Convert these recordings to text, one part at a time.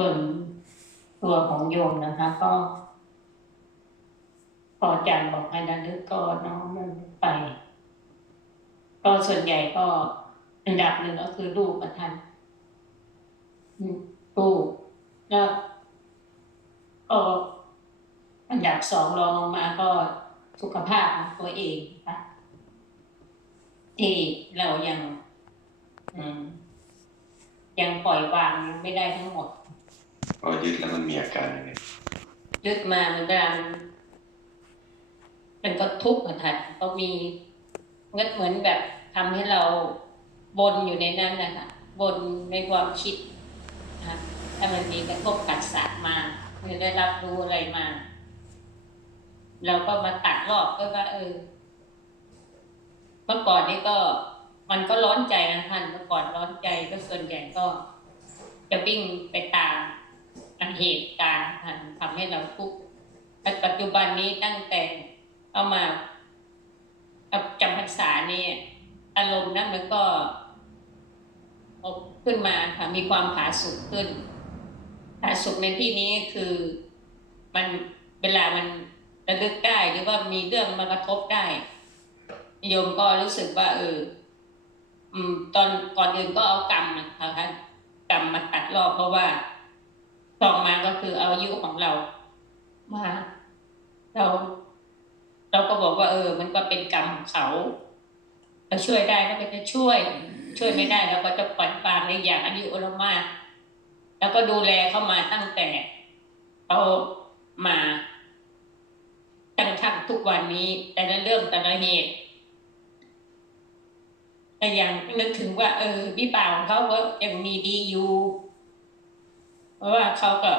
ส่วนตัวของโยมนะคะ ก็พออาจารย์บอกให้ระลึกก็น้อมมันไป ก็ส่วนใหญ่ก็อันดับหนึ่งก็คือลูกประทันอืมลูกแล้วก็อันดับสองรองลงมาก็สุขภาพของตัวเองค่ะที่เรายังยังปล่อยวางยังไม่ได้ทั้งหมด อยึดแล้วมันมีอาการยังไงยึดมามันดันมันก็ทุกข์เหมือนกันก็มีเงินเหมือนแบบทำให้เราบนอยู่ในนั้นนะคะบนในความคิดนะถ้ามันมีกระทบกัดสะมาหรือได้รับรู้อะไรมา เราก็มาตัดรอบก็ว่า เออ เมื่อก่อนนี่ก็ มันก็ร้อนใจนะท่านเมื่อก่อนร้อนใจก็ส่วนใหญ่ก็ จะวิ่งไปตามอัน เหตุการณ์ทันทำให้เราทุกข์ปัจจุบันนี้ตั้งแต่เอามาจำพรรษานี่อารมณ์นั้นมันก็อบขึ้นมาค่ะมีความผาสุกขึ้นผาสุกในที่นี้คือมันเวลามันระลึกได้หรือว่ามีเรื่องมากระทบได้โยมก็รู้สึกว่า เออตอนก่อนอื่นก็เอากรรมนะคะกรรมมาตัดรอบเพราะว่า ต่อมาก็คือเอาอายุของเรามาเรา เราก็บอกว่า เออ มันก็เป็นกรรมของเขาเราช่วยได้เราก็จะช่วย ช่วยไม่ได้เราก็จะปล่อยปางในอย่างอายุเรามากแล้วก็ดูแลเข้ามาตั้งแต่เอามาจนกระทั่งทุกวันนี้ แต่ละเรื่องแต่ละเหตุแต่อยังนึกถึงว่า เออวิบาของเขาก็ยังมีดีอยู่ เพราะว่าเขาก็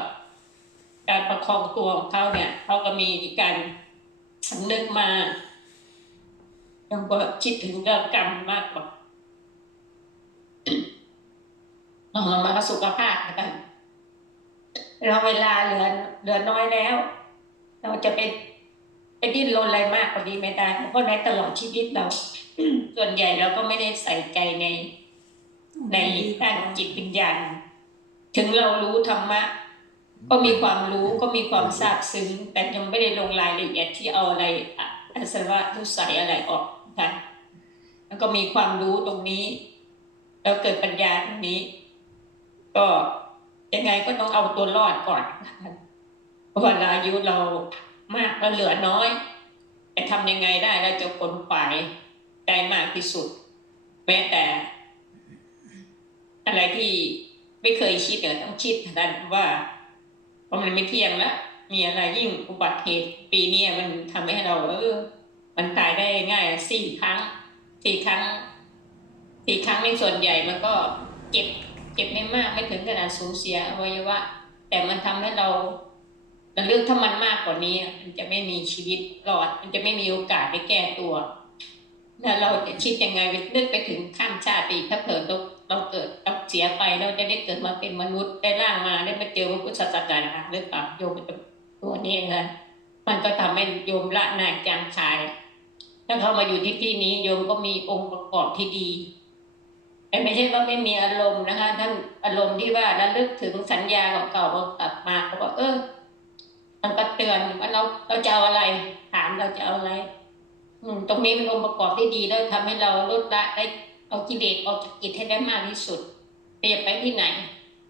การประคองตัวของเขาเนี่ยเขาก็มีการสำนึกมายังก็คิดถึงเรื่องกรรมมากกว่าเรามาสุขภาพกันเราเวลาเหลือเหลือน้อยแล้ว เราจะไปไปดิ้นรนอะไรมากกว่านี้ไม่ได้เพราะในตลอดชีวิตเราส่วนใหญ่เราก็ไม่ได้ใส่ใจในในด้านจิตวิญญาณ ถึงเรารู้ธรรมะ ก็มีความรู้ก็มีความทราบซึ้ง แต่ยังไม่ได้ลงรายละเอียดที่เอาอะไรอาสวะทุสัยอะไรออกกันแล้วก็มีความรู้ตรงนี้ แล้วเกิดปัญญาตรงนี้ ก็ยังไงก็ต้องเอาตัวรอดก่อนเพราะวลาอายุเรามากแล้วเหลือน้อย แต่ทำยังไงได้เราจะคนฝ่ายได้มากที่สุด แม้แต่ อะไรที่ ไม่เคยคิดเนี่ยต้องคิดกันว่าเพราะมันไม่เที่ยงแล้วมีอะไรยิ่งอุบัติเหตุปีนี้มันทำให้เรา เออ มันตายได้ง่ายสี่ครั้งสี่ครั้งสี่ครั้งในส่วนใหญ่มันก็เจ็บเจ็บไม่มากไม่ถึงขนาดสูญเสียอวัยวะแต่มันทำให้เราระลึกถ้ามันมากกว่านี้ มันจะไม่มีชีวิตรอด มันจะไม่มีโอกาสได้แก้ตัว แล้วเราจะคิดยังไงนึกไปถึงข้า มาเป็นมนุษย์ได้ร่างมาได้มาเจอพระพุทธศาสนาหรือเปล่าโยมตัวนี้นะมันก็ทำให้โยมละนายจางชายถ้าเขามาอยู่ที่ที่นี้โยมก็มีองค์ประกอบที่ดีแต่ไม่ใช่ว่าไม่มีอารมณ์นะคะท่านอารมณ์ที่ว่าระลึกถึงสัญญาเก่าๆพอกลับมาเขาบอกเออมันก็เตือนว่าเราเราจะเอาอะไร ถามเราจะเอาอะไร อืม ตรงนี้เป็นองค์ประกอบที่ดีแล้วทำให้เราลดละได้เอากิเลสออกจากจิตให้ได้มากที่สุดแต่อย่าไปที่ไหน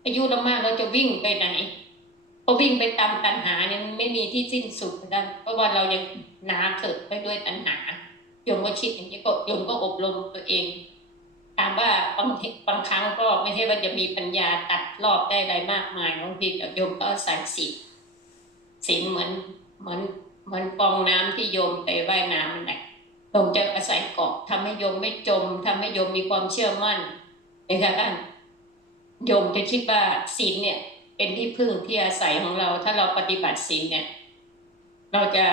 อายุเรามากเราจะวิ่งไปไหนพอวิ่งไปตามตัณหาเนี่ยมันไม่มีที่สิ้นสุดนะเพราะว่าเรายังหนาเกิดไปด้วยตัณหาโยมก็คิดอย่างนี้ก็โยมก็อบรมตัวเองถามว่าบางทีบางครั้งก็ไม่ใช่ว่าจะมีปัญญาตัดรอบได้อะไรมากมายบางทีโยมก็อาศัยศีลศีลเหมือนเหมือนเหมือนฟองน้ำที่โยมไปว่ายน้ำมันแหละโยมจะอาศัยเกาะทำให้โยมไม่จมทำให้โยมมีความเชื่อมั่นในทางด้าน โยมจะคิดว่าศีลเนี่ย เป็นที่พึ่งที่อาศัยของเรา ถ้าเราปฏิบัติศีลเนี่ย เราจะ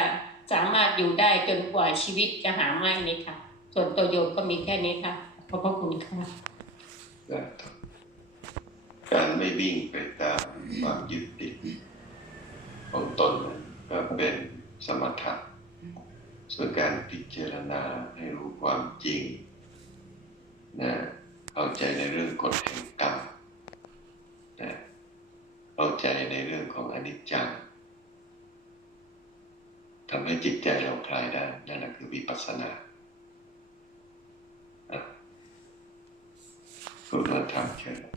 สามารถอยู่ได้จนกว่าชีวิตจะหาไม่นี้ค่ะ ส่วนตัวโยมก็มีแค่นี้ค่ะขอบพระคุณค่ะการไม่วิ่งไปตามความยึดติดของตนก็เป็นสมถะส่วนการพิจารณาให้รู้ความจริงนะเข้าใจในเรื่องกฎแห่งกรรม ใจในเรื่องของอนิจจังทำให้จิตใจเราคลายได้ นั่นแหละคือวิปัสสนาอะคุณมาทำเชิญ